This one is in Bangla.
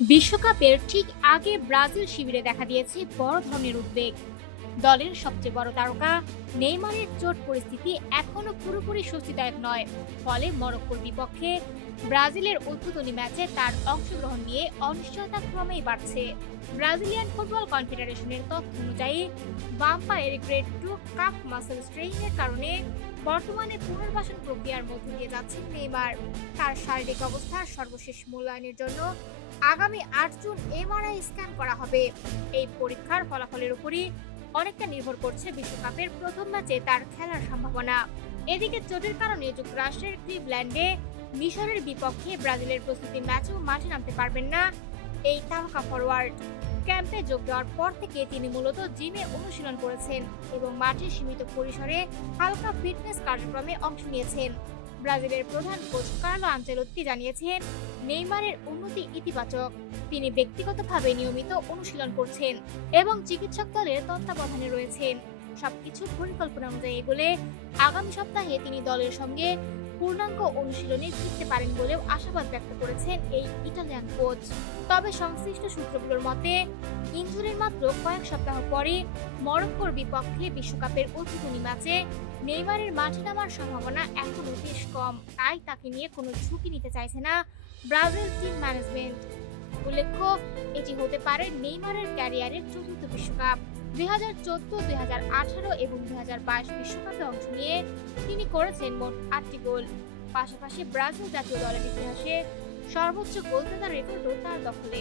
বিশ্বকাপের ঠিক আগে ব্রাজিল শিবিরে দেখা দিয়েছে বড় ধরনের উদ্বেগ। দলের সবচেয়ে বড় তারকা নেইমারের চোট পরিস্থিতি এখনো পুরোপুরি স্বস্তিদায়ক নয়। ফলে মরক্কোর বিপক্ষে ব্রাজিলের উদ্বোধনী ম্যাচে তার অংশগ্রহণ নিয়ে অনিশ্চয়তা ক্রমেই বাড়ছে। ব্রাজিলিয়ান ফুটবল কনফেডারেশনের তথ্য অনুযায়ী বাম পায়ের গ্রেড 2 কাফ মাসল স্ট্রেইনের কারণে বর্তমানে পুনর্বাসন প্রক্রিয়ার মধ্য দিয়ে যাচ্ছেন নেইমার। তার শারীরিক অবস্থার সর্বশেষ মূল্যায়নের জন্য আগামী ৮ জুন এমআরআই স্ক্যান করা হবে। এই পরীক্ষার ফলাফলের উপরই অনেকটা নির্ভর করছে বিশ্বকাপের প্রথম ম্যাচে তার খেলার সম্ভাবনা। এদিকে চোটের কারণে যুক্তরাষ্ট্রের ক্লিভল্যান্ডে মিশরের বিপক্ষে ব্রাজিলের প্রস্তুতি ম্যাচেও মাঠে নামতে পারবেন না এই তারকা ফরোয়ার্ড। ক্যাম্পে যোগ দেওয়ার পর থেকে তিনি মূলত জিমে অনুশীলন করেছেন এবং মাঠে সীমিত পরিসরে হালকা ফিটনেস কার্যক্রমে অংশ নিয়েছেন। ব্রাজিলের প্রধান কোচ কার্লো আনচেলোত্তি জানিয়েছেন, নেইমারের উন্নতি ইতিবাচক। তিনি ব্যক্তিগতভাবে নিয়মিত অনুশীলন করছেন এবং চিকিৎসক দলের তত্ত্বাবধানে রয়েছেন। সবকিছু পরিকল্পনা অনুযায়ী এগোলে আগামী সপ্তাহে তিনি দলের সঙ্গে পূর্ণাঙ্গ অনুশীলনে ফিরতে পারেন বলেও আশাবাদ ব্যক্ত করেছেন এই ইটালিয়ান কোচ। তবে সংশ্লিষ্ট সূত্রগুলোর মতে, ইনজুরির মাত্র কয়েক সপ্তাহ পরে মরক্কোর বিপক্ষে বিশ্বকাপের উদ্বোধনী ম্যাচে নেইমারের মাঠে নামার সম্ভাবনা এখনো বেশ কম। তাই তাকে নিয়ে কোনো ঝুঁকি নিতে চাইছে না ব্রাজিল টিম ম্যানেজমেন্ট। উল্লেখ্য, এটি হতে পারে নেইমারের ক্যারিয়ারের চতুর্থ বিশ্বকাপ। 2014, 2018 এবং 2022 বিশ্বকাপে অংশ নিয়ে তিনি করেছেন মোট 8টি গোল। পাশাপাশি ব্রাজিল জাতীয় দলের ইতিহাসে সর্বোচ্চ গোলদাতার রেকর্ডও তার দখলে।